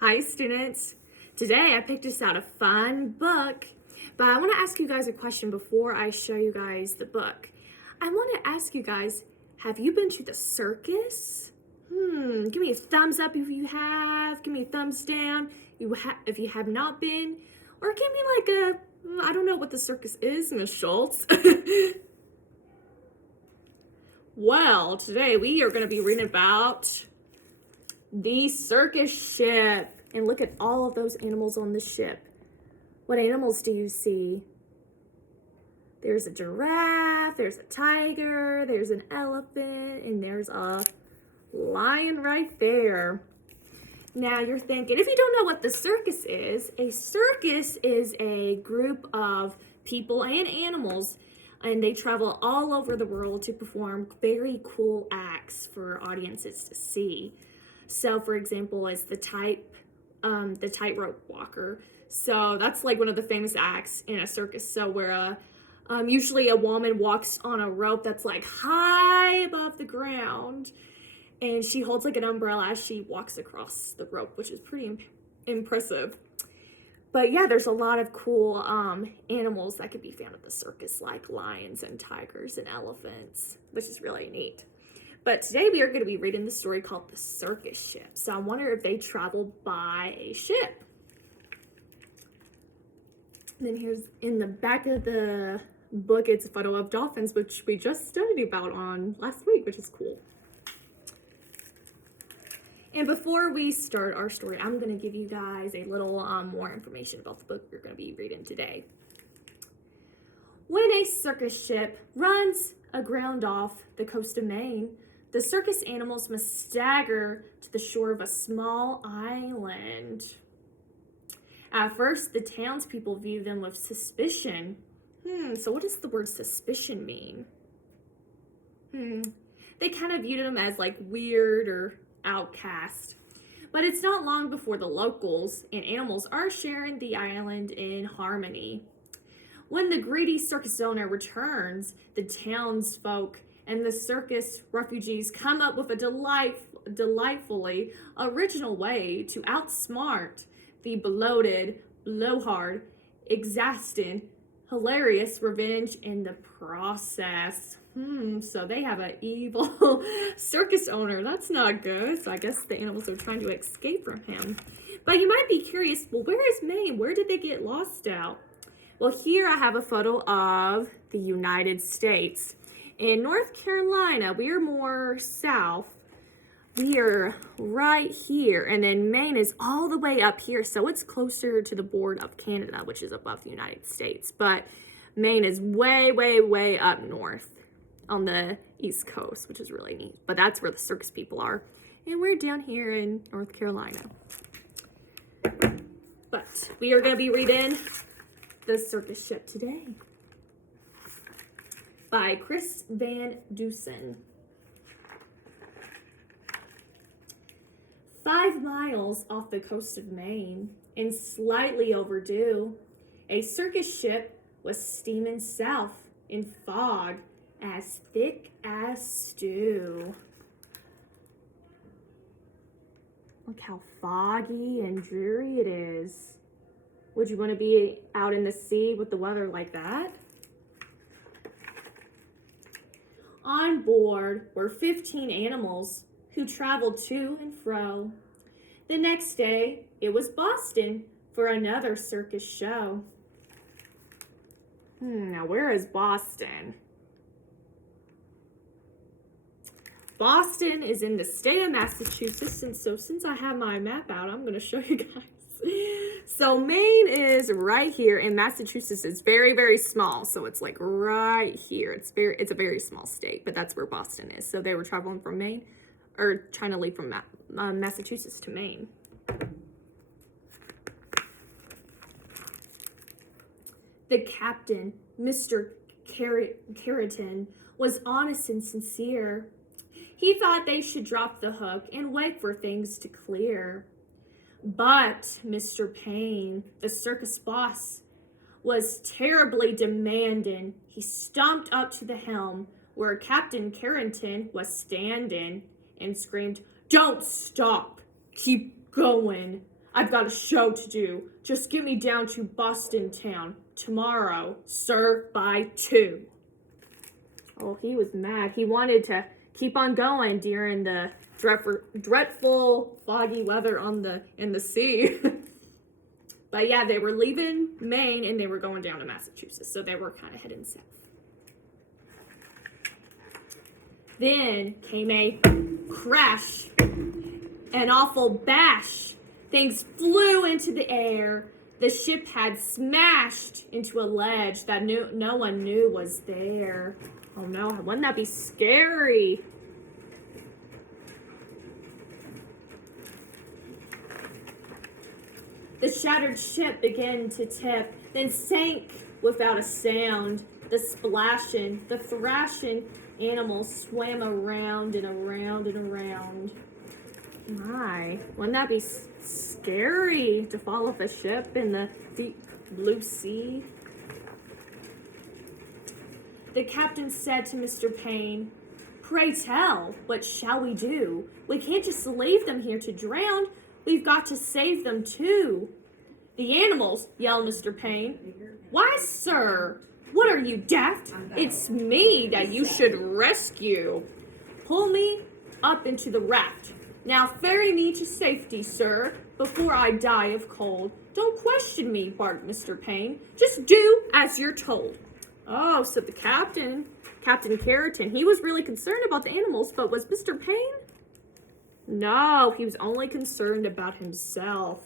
Hi students, today I picked us out a fun book, but I want to ask you guys a question before I show you guys the book. I want to ask you guys, have you been to the circus? Give me a thumbs up if you have, give me a thumbs down if you have not been, or give me like I don't know what the circus is, Miss Schultz. Well, today we are going to be reading about the circus ship. And look at all of those animals on the ship. What animals do you see? There's a giraffe, there's a tiger, there's an elephant, and there's a lion right there. Now you're thinking, if you don't know what the circus is a group of people and animals, and they travel all over the world to perform very cool acts for audiences to see. So, for example, it's the tightrope walker. So that's like one of the famous acts in a circus. So where usually a woman walks on a rope that's like high above the ground, and she holds like an umbrella as she walks across the rope, which is pretty impressive. But yeah, there's a lot of cool animals that could be found at the circus, like lions and tigers and elephants, which is really neat. But today we are going to be reading the story called The Circus Ship. So I wonder if they travel by a ship. And then here's in the back of the book, it's a photo of dolphins, which we just studied about on last week, which is cool. And before we start our story, I'm going to give you guys a little more information about the book we're going to be reading today. When a circus ship runs aground off the coast of Maine, the circus animals must stagger to the shore of a small island. At first, the townspeople view them with suspicion. So what does the word suspicion mean? They kind of viewed them as like weird or outcast. But it's not long before the locals and animals are sharing the island in harmony. When the greedy circus owner returns, the townsfolk and the circus refugees come up with a delightfully original way to outsmart the bloated, blowhard, exhausting, hilarious revenge in the process. So they have an evil circus owner. That's not good. So I guess the animals are trying to escape from him. But you might be curious, well, where is Maine? Where did they get lost out? Well, here I have a photo of the United States. In North Carolina, we are more south. We are right here. And then Maine is all the way up here. So it's closer to the border of Canada, which is above the United States. But Maine is way, way, way up north on the East Coast, which is really neat. But that's where the circus people are. And we're down here in North Carolina. But we are going to be reading The Circus Ship today by Chris Van Dusen. 5 miles off the coast of Maine, and slightly overdue, a circus ship was steaming south in fog as thick as stew. Look how foggy and dreary it is. Would you want to be out in the sea with the weather like that? On board were 15 animals who traveled to and fro. The next day, it was Boston for another circus show. Now where is Boston? Boston is in the state of Massachusetts, and so since I have my map out, I'm going to show you guys. So Maine is right here, and Massachusetts is very, very small. So it's like right here. It's a very small state, but that's where Boston is. So they were traveling from Maine, or trying to leave from Massachusetts to Maine. The captain, Mr. Carrington, was honest and sincere. He thought they should drop the hook and wait for things to clear. But Mr. Payne, the circus boss, was terribly demanding. He stomped up to the helm where Captain Carrington was standing and screamed, "Don't stop! Keep going. I've got a show to do. Just get me down to Boston town tomorrow, sir, by 2. Oh, he was mad. He wanted to keep on going during the dreadful foggy weather in the sea. But yeah, they were leaving Maine and they were going down to Massachusetts, so they were kind of heading south. Then came a crash, an awful bash. Things flew into the air. The ship had smashed into a ledge that no one knew was there. Oh no, wouldn't that be scary? The shattered ship began to tip, then sank without a sound. The splashing, the thrashing animals swam around and around and around. My, wouldn't that be scary to fall off a ship in the deep blue sea? The captain said to Mr. Payne, "Pray tell, what shall we do? We can't just leave them here to drown. We've got to save them too." "The animals," yelled Mr. Payne. "Why, sir, what are you, daft? It's me that you should rescue. Pull me up into the raft. Now ferry me to safety, sir, before I die of cold." "Don't question me," barked Mr. Payne. "Just do as you're told." Oh, so the Captain Carrington, he was really concerned about the animals, but was Mr. Payne? No, he was only concerned about himself.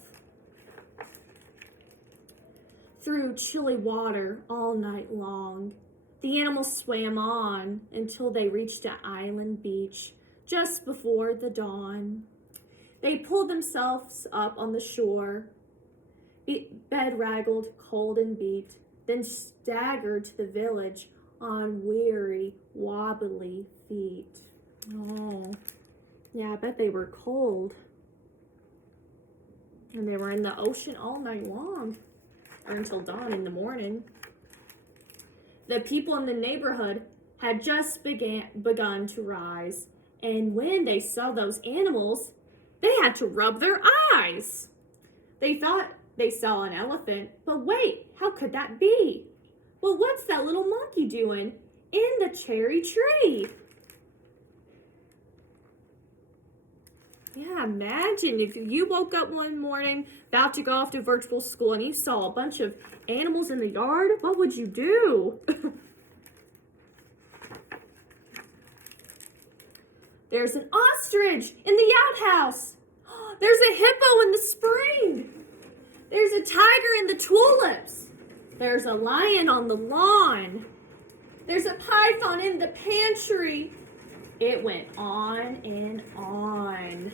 Through chilly water all night long, the animals swam on until they reached an island beach just before the dawn. They pulled themselves up on the shore, bedraggled, cold and beat, then staggered to the village on weary, wobbly feet. Oh, yeah, I bet they were cold. And they were in the ocean all night long, or until dawn in the morning. The people in the neighborhood had just begun to rise, and when they saw those animals, they had to rub their eyes. They thought they saw an elephant, but wait, how could that be? Well, what's that little monkey doing in the cherry tree? Yeah, imagine if you woke up one morning about to go off to virtual school and you saw a bunch of animals in the yard. What would you do? There's an ostrich in the outhouse. There's a hippo in the spring. There's a tiger in the tulips. There's a lion on the lawn. There's a python in the pantry. It went on and on.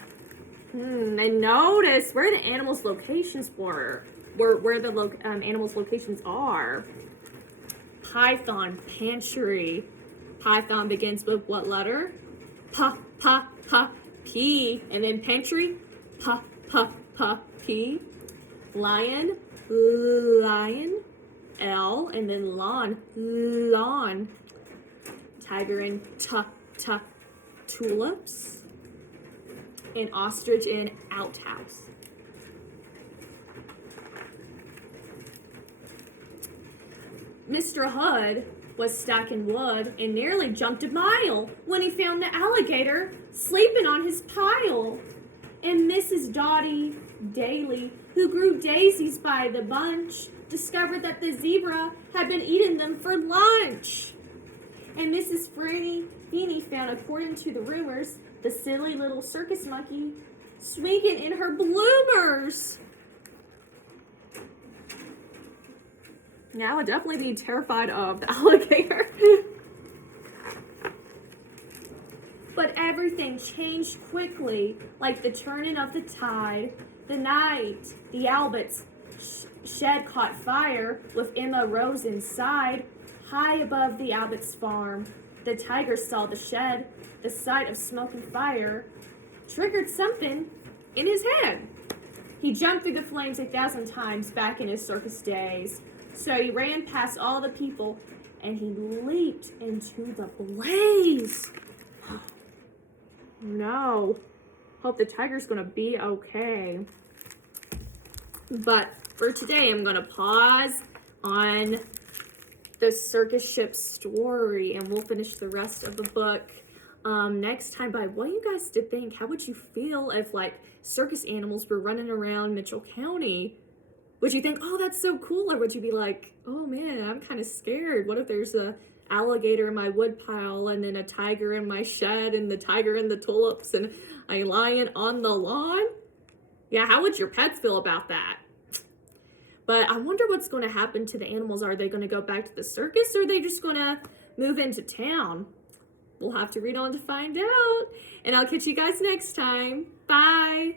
And notice where the animals' locations were. Where the animals' locations are. Python, pantry. Python begins with what letter? P. And then pantry, P. Lion, lion. L. And then lawn, lawn. Tiger and tulips. And ostrich in outhouse. Mr. Hood was stacking wood and nearly jumped a mile when he found the alligator sleeping on his pile. And Mrs. Dottie Daly, who grew daisies by the bunch, discovered that the zebra had been eating them for lunch. And Mrs. Feeney found, according to the rumors, the silly little circus monkey swinging in her bloomers. Now I would definitely be terrified of the alligator. But everything changed quickly, like the turning of the tide. The night the Albert's shed caught fire with Emma Rose inside. High above the Albert's farm, the tiger saw the shed. The sight of smoke and fire triggered something in his head. He jumped through the flames 1,000 times back in his circus days. So he ran past all the people and he leaped into the blaze. No. Hope the tiger's gonna be okay. But for today, I'm gonna pause on the circus ship story, and we'll finish the rest of the book next time. But I want you guys to think, how would you feel if like circus animals were running around Mitchell County? Would you think, oh, that's so cool? Or would you be like, oh man, I'm kind of scared. What if there's a alligator in my woodpile, and then a tiger in my shed, and the tiger in the tulips, and a lion on the lawn? Yeah, how would your pets feel about that? But I wonder what's going to happen to the animals. Are they going to go back to the circus, or are they just going to move into town? We'll have to read on to find out. And I'll catch you guys next time. Bye.